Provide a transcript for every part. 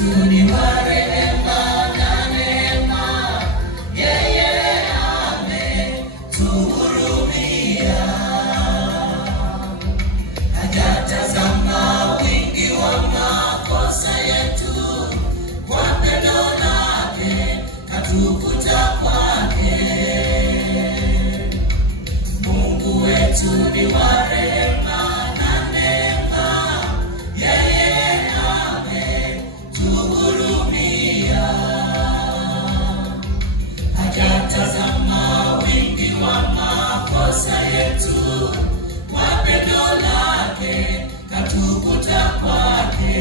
wetu ni wa rehema na neema, yeye ametuhurumia. Hajatazama wingi wa makosa yetu, kwa pendo lake katuvuta kwake. Mungu wetu ni wa rehema na neema, yeye ametuhurumia. Hajatazama wingi wa makosa yetu, kwa pendo lake katuvuta kwake.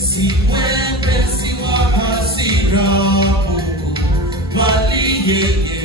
Si mwepesi wa hasira Mungu, bali yeye